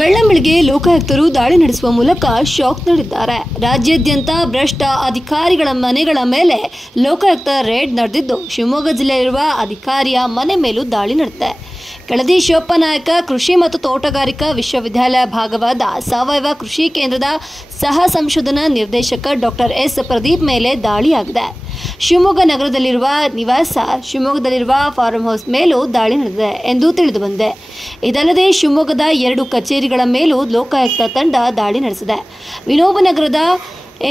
ಬೆಳ್ಳಂಬೆಳಗ್ಗೆ ಲೋಕಾಯುಕ್ತರು ದಾಳಿ ನಡೆಸುವ ಮೂಲಕ ಶಾಕ್ ನೀಡಿದ್ದಾರೆ. ರಾಜ್ಯಾದ್ಯಂತ ಭ್ರಷ್ಟ ಅಧಿಕಾರಿಗಳ ಮನೆಗಳ ಮೇಲೆ ಲೋಕಾಯುಕ್ತ ರೇಡ್ ನಡೆದಿದ್ದು, ಶಿವಮೊಗ್ಗ ಜಿಲ್ಲೆಯಲ್ಲಿರುವ ಅಧಿಕಾರಿಯ ಮನೆ ಮೇಲೂ ದಾಳಿ ನಡೆದಿದೆ. ಕೆಳದಿ ಶಿವಪ್ಪನಾಯಕ ಕೃಷಿ ಮತ್ತು ತೋಟಗಾರಿಕಾ ವಿಶ್ವವಿದ್ಯಾಲಯ ಭಾಗವಾದ ಸಾವಯವ ಕೃಷಿ ಕೇಂದ್ರದ ಸಹ ಸಂಶೋಧನಾ ನಿರ್ದೇಶಕ ಡಾಕ್ಟರ್ ಎಸ್ ಪ್ರದೀಪ್ ಮೇಲೆ ದಾಳಿಯಾಗಿದೆ. ಶಿವಮೊಗ್ಗ ನಗರದಲ್ಲಿರುವ ನಿವಾಸ, ಶಿವಮೊಗ್ಗದಲ್ಲಿರುವ ಫಾರ್ಮ್ ಹೌಸ್ ಮೇಲೂ ದಾಳಿ ನಡೆದಿದೆ ಎಂದು ತಿಳಿದುಬಂದಿದೆ. ಇದಲ್ಲದೆ ಶಿವಮೊಗ್ಗದ 2 ಕಚೇರಿಗಳ ಮೇಲೂ ಲೋಕಾಯುಕ್ತ ತಂಡ ದಾಳಿ ನಡೆಸಿದೆ. ವಿನೋಬನಗರದ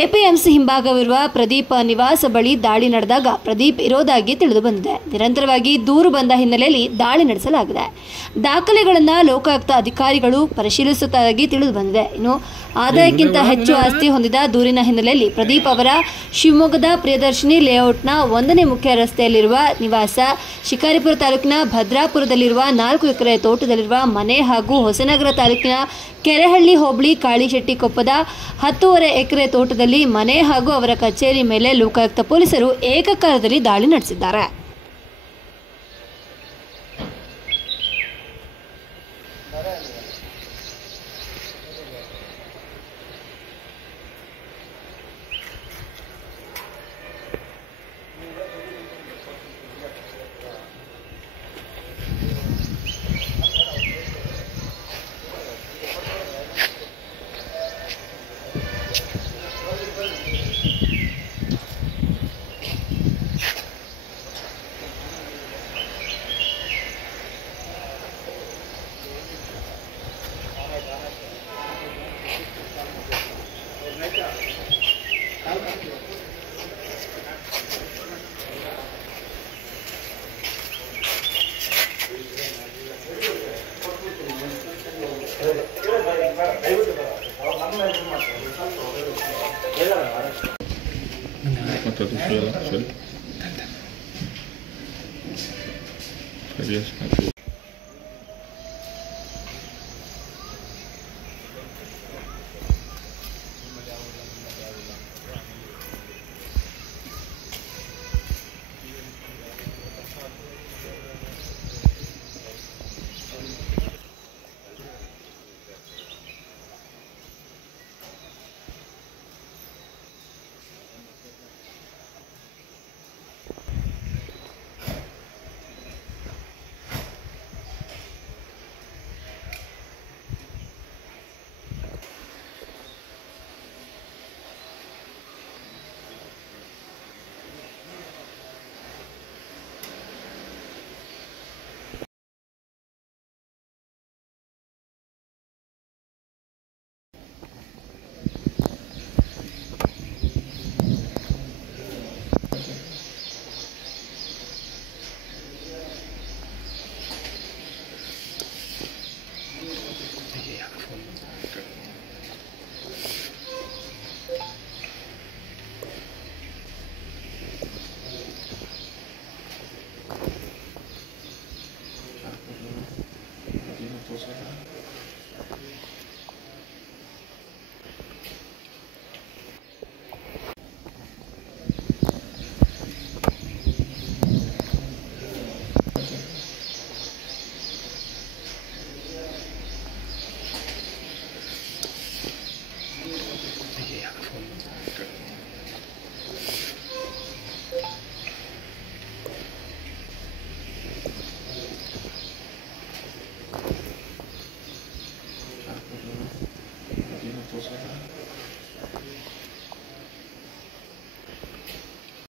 ಎಪಿಎಂಸಿ ಹಿಂಭಾಗವಿರುವ ಪ್ರದೀಪ್ ನಿವಾಸ ಬಳಿ ದಾಳಿ ನಡೆದಾಗ ಪ್ರದೀಪ್ ಇರೋದಾಗಿ ತಿಳಿದುಬಂದಿದೆ. ನಿರಂತರವಾಗಿ ದೂರು ಬಂದ ಹಿನ್ನೆಲೆಯಲ್ಲಿ ದಾಳಿ ನಡೆಸಲಾಗಿದೆ. ದಾಖಲೆಗಳನ್ನು ಲೋಕಾಯುಕ್ತ ಅಧಿಕಾರಿಗಳು ಪರಿಶೀಲಿಸುವುದಾಗಿ ತಿಳಿದುಬಂದಿದೆ. ಇನ್ನು ಆದಾಯಕ್ಕಿಂತ ಹೆಚ್ಚು ಆಸ್ತಿ ಹೊಂದಿದ ದೂರಿನ ಹಿನ್ನೆಲೆಯಲ್ಲಿ ಪ್ರದೀಪ್ ಅವರ ಶಿವಮೊಗ್ಗದ ಪ್ರಿಯದರ್ಶಿನಿ ಲೇಔಟ್ನ 1ನೇ ಮುಖ್ಯ ರಸ್ತೆಯಲ್ಲಿರುವ ನಿವಾಸ, ಶಿಕಾರಿಪುರ ತಾಲೂಕಿನ ಭದ್ರಾಪುರದಲ್ಲಿರುವ 4 ಎಕರೆ ತೋಟದಲ್ಲಿರುವ ಮನೆ ಹಾಗೂ ಹೊಸನಗರ ತಾಲೂಕಿನ ಕೆರೆಹಳ್ಳಿ ಹೋಬಳಿ ಕಾಳಿಶೆಟ್ಟಿಕೊಪ್ಪದ 10.5 ಎಕರೆ ತೋಟದಲ್ಲಿ ಮನೆ ಹಾಗೂ ಅವರ ಕಚೇರಿ ಮೇಲೆ ಲೋಕಾಯುಕ್ತ ಪೊಲೀಸರು ಏಕಕಾಲದಲ್ಲಿ ದಾಳಿ ನಡೆಸಿದ್ದಾರೆ. Serius